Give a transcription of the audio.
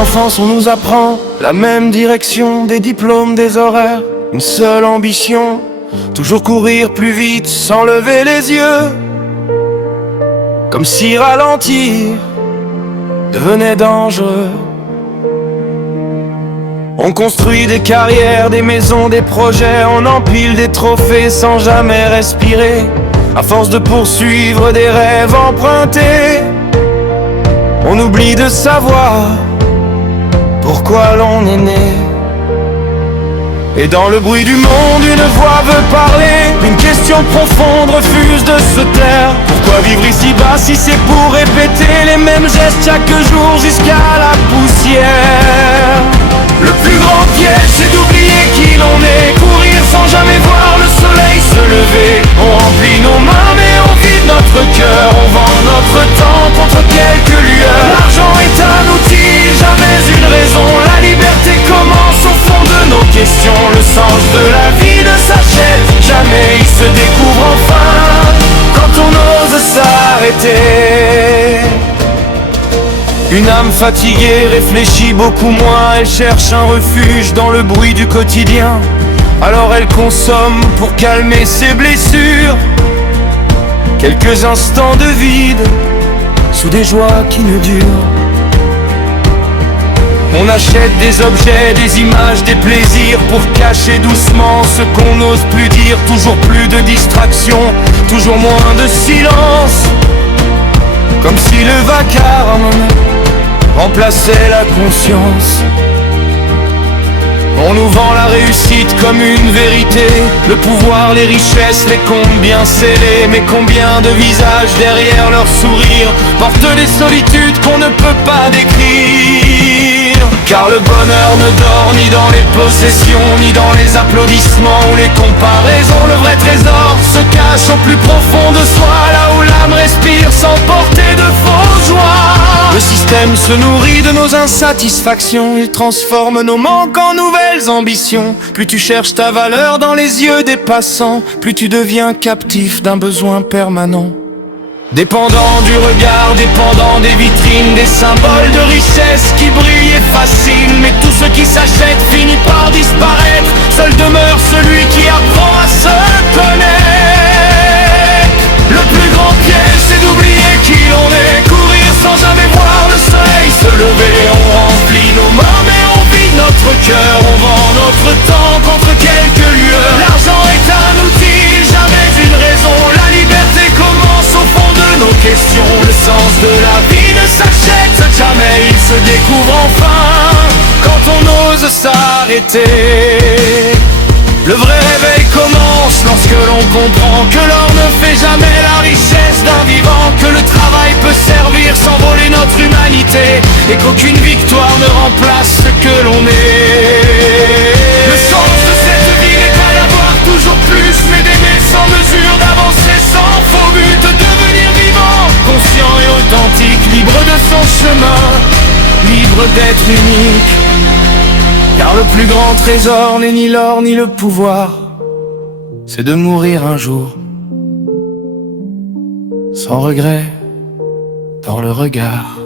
l'enfance on nous apprend la même direction, des diplômes, des horaires, une seule ambition, toujours courir plus vite sans lever les yeux, comme si ralentir devenait dangereux. On construit des carrières, des maisons, des projets, on empile des trophées sans jamais respirer. À force de poursuivre des rêves empruntés, on oublie de savoir pourquoi l'on est né. Et dans le bruit du monde, une voix veut parler, une question profonde refuse de se taire. Pourquoi vivre ici-bas si c'est pour répéter les mêmes gestes chaque jour jusqu'à la poussière? Le plus grand piège, c'est d'oublier qui l'on est, courir sans jamais voir le soleil se lever. On remplit nos mains mais on vide notre cœur, on vend notre temps contre quelques lueurs. L'argent est un outil, jamais une raison. La liberté commence au fond de nos questions. Le sens de la vie ne s'achète jamais, il se découvre enfin quand on ose s'arrêter. Une âme fatiguée réfléchit beaucoup moins, elle cherche un refuge dans le bruit du quotidien. Alors elle consomme pour calmer ses blessures, quelques instants de vide sous des joies qui ne durent. On achète des objets, des images, des plaisirs pour cacher doucement ce qu'on n'ose plus dire. Toujours plus de distractions, toujours moins de silence, comme si le vacarme remplaçait la conscience. On nous vend la réussite comme une vérité, le pouvoir, les richesses, les comptes bien scellés. Mais combien de visages derrière leur sourire portent des solitudes qu'on ne peut pas décrire. Car le bonheur ne dort ni dans les possessions, ni dans les applaudissements ou les comparaisons. Le vrai trésor se cache au plus profond de soi, là où l'âme respire sans porter de fausses joies. Le système se nourrit de nos insatisfactions, il transforme nos manques en nouvelles ambitions. Plus tu cherches ta valeur dans les yeux des passants, plus tu deviens captif d'un besoin permanent. Dépendant du regard, dépendant des vitrines, des symboles de richesse qui brillent et fascinent. Mais tout ce qui s'achète finit par disparaître, seul demeure celui qui apprend à se connaître. Le plus grand piège, c'est d'oublier qui l'on est, courir sans jamais voir le soleil se lever. On remplit nos mains mais on vide notre cœur, on vend notre temps contre quelques lueurs. L'argent est un outil, jamais une raison. La liberté commence au fond de nos questions. Le sens de la vie ne s'achète jamais, il se découvre enfin quand on ose s'arrêter. Le vrai réveil commence lorsque l'on comprend que l'or ne fait jamais la richesse d'un vivant, que le travail peut servir sans voler notre humanité, et qu'aucune victoire ne remplace ce que l'on est. Le sens de cette vie n'est pas d'avoir toujours plus, mais d'aimer sans mesure, d'avancer sans faux but, de devenir vivant, conscient et authentique, libre de son chemin, libre d'être unique. Car le plus grand trésor n'est ni l'or ni le pouvoir, c'est de mourir un jour sans regret dans le regard.